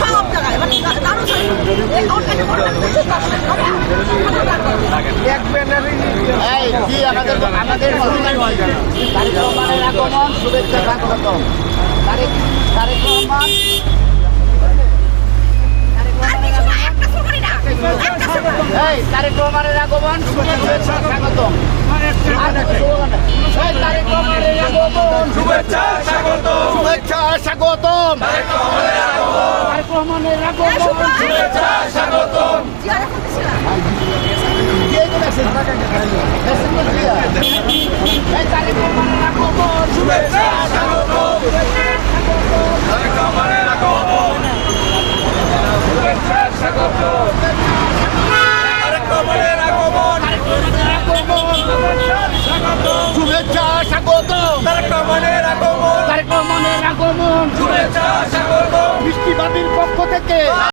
সব জায়গায় মানে কারো এই কাউন্টারে করে আমাদের তারেক রহমানের আগমন শুভেচ্ছা স্বাগতম। তারেক রহমান তারেক রহমানের আগমন শুভেচ্ছা স্বাগতম। তারেক রহমানের আগমন শুভেচ্ছা স্বাগতম। শুভেচ্ছা স্বাগতম। তারেক রহমানের আগমন তারেক রহমানের আগমন শুভেচ্ছা স্বাগতম। তারেক রহমানের আগমন শুভেচ্ছা স্বাগতম। তারেক রহমানের আগমন শুভেচ্ছা স্বাগতম। তারেক রহমানের আগমন শুভেচ্ছা স্বাগতম। তারেক রহমানের আগমন তারেক রহমানের আগমন শুভেচ্ছা স্বাগতম। বৃষ্টিবাদীর পক্ষ থেকে